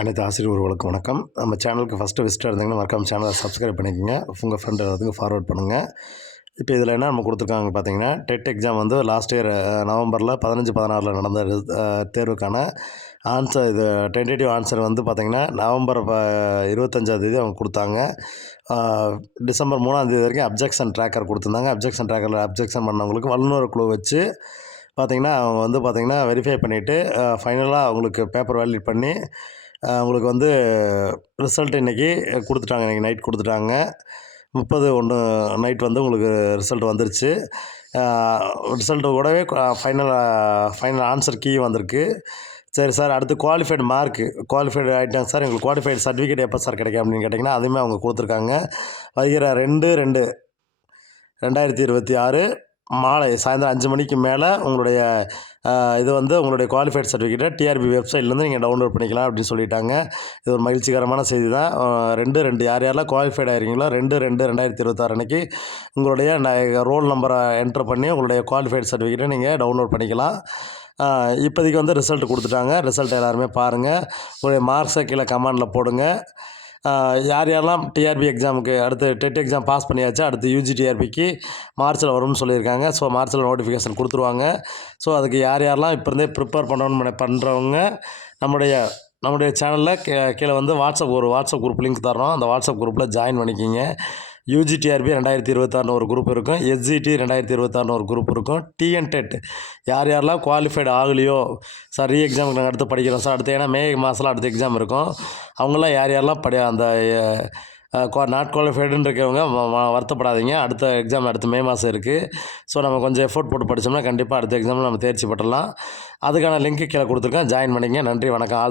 அனைத்து ஆசிரியர்களுக்கு வணக்கம். நம்ம சேனலுக்கு ஃபஸ்ட்டு விசிட்டாக இருந்தீங்கன்னா மறக்காம சேனலை சப்ஸ்கிரைப் பண்ணிக்கோங்க. உங்கள் ஃப்ரெண்டு எல்லாத்துக்கும் ஃபார்வர்ட் பண்ணுங்கள். இப்போ இதில் என்ன நம்ம கொடுத்துருக்காங்க பார்த்தீங்கன்னா, டெட் எக்ஸாம் வந்து லாஸ்ட் இயர் நவம்பரில் 15, 16 நடந்த தேர்வுக்கான ஆன்சர். இது டென்டேட்டிவ் ஆன்சர் வந்து பார்த்திங்கன்னா நவம்பர் 25 அவங்க கொடுத்தாங்க. டிசம்பர் 3 வரைக்கும் அப்ஜெக்ஷன் ட்ராக்கர் கொடுத்துருந்தாங்க. அப்ஜெக்ஷன் ட்ராக்கரில் அப்ஜெக்ஷன் பண்ணவங்களுக்கு வல்லுநர் குழு வச்சு பார்த்திங்கன்னா அவங்க வந்து பார்த்திங்கன்னா வெரிஃபை பண்ணிவிட்டு ஃபைனலாக அவங்களுக்கு பேப்பர் வேலிட் பண்ணி உங்களுக்கு வந்து ரிசல்ட் இன்றைக்கி கொடுத்துட்டாங்க. இன்றைக்கி நைட் கொடுத்துட்டாங்க. 30/1 நைட் வந்து உங்களுக்கு ரிசல்ட் வந்துருச்சு. ரிசல்ட்டு கூடவே ஃபைனல் ஆன்சர் கீ வந்திருக்கு. சரி சார், அடுத்து குவாலிஃபைடு ஆகிட்டாங்க சார், எங்களுக்கு குவாலிஃபைடு சர்டிஃபிகேட் எப்போ சார் கிடைக்கும் அப்படின்னு கேட்டிங்கன்னா அதுவுமே அவங்க கொடுத்துருக்காங்க. வருகிற 2/2/2026 மாலை சாயந்தரம் 5 மணிக்கு மேலே உங்களுடைய இது வந்து உங்களுடைய குவாலிஃபைட் சர்டிஃபிகேட்டை டிஆர்பி வெப்சைட்லேருந்து நீங்கள் டவுன்லோட் பண்ணிக்கலாம் அப்படின்னு சொல்லிட்டாங்க. இது ஒரு மகிழ்ச்சிகரமான செய்தி தான். 2/2 யார் யாரெல்லாம் குவாலிஃபைட் ஆகிறீங்களோ 2/2/2026 அன்றைக்கி உங்களுடைய ரோல் நம்பரை என்ட்ரு பண்ணி உங்களுடைய குவாலிஃபைட் சர்டிஃபிகேட்டை நீங்கள் டவுன்லோட் பண்ணிக்கலாம். இப்போதைக்கு வந்து ரிசல்ட் கொடுத்துட்டாங்க. ரிசல்ட் எல்லாருமே பாருங்கள். உங்களுடைய மார்க்ஸை கீழே கமெண்டில் போடுங்க. யார் யாரெல்லாம் டிஆர்பி எக்ஸாமுக்கு அடுத்து டெட் எக்ஸாம் பாஸ் பண்ணியாச்சு, அடுத்து யூஜி டிஆர்பிக்கு மார்ச்சில் வரும்னு சொல்லியிருக்காங்க. ஸோ மார்ச்சில் நோட்டிஃபிகேஷன் கொடுத்துருவாங்க. ஸோ அதுக்கு யார் யாரெல்லாம் இப்போ இருந்தே ப்ரிப்பேர் பண்ணுறவங்க நம்முடைய சேனலில் கீழே வந்து வாட்ஸ்அப் குரூப் லிங்க் தர்றோம். அந்த வாட்ஸ்அப் குரூப்பில் ஜாயின் பண்ணிக்கிங்க. யூஜிடிஆர்பி 2026 ஒரு குரூப் இருக்கும். எஸ்ஜிடி 2026 ஒரு குரூப் இருக்கும். டிஎன்டெட் யார் யாரெல்லாம் குவாலிஃபைடு ஆகலையோ சார், ரீ எக்ஸாமுக்கு நாங்கள் அடுத்து படிக்கிறோம் சார், அடுத்து ஏன்னா மே மாதத்தில் அடுத்த எக்ஸாம் இருக்கும், அவங்களாம் யார் யாரெல்லாம் அந்த நாட் குவாலிஃபைடுன்னு இருக்கவங்க வருத்தப்படாதீங்க. அடுத்த எக்ஸாம் அடுத்த மே மாதம் இருக்குது. ஸோ நம்ம கொஞ்சம் எஃபோர்ட் போட்டு படித்தோம்னா கண்டிப்பாக அடுத்த எக்ஸாமில் நம்ம தேர்ச்சி பெற்றலாம். அதுக்கான லிங்க்கு கீழே கொடுத்துருக்கேன். ஜாயின் பண்ணிங்க. நன்றி, வணக்கம்.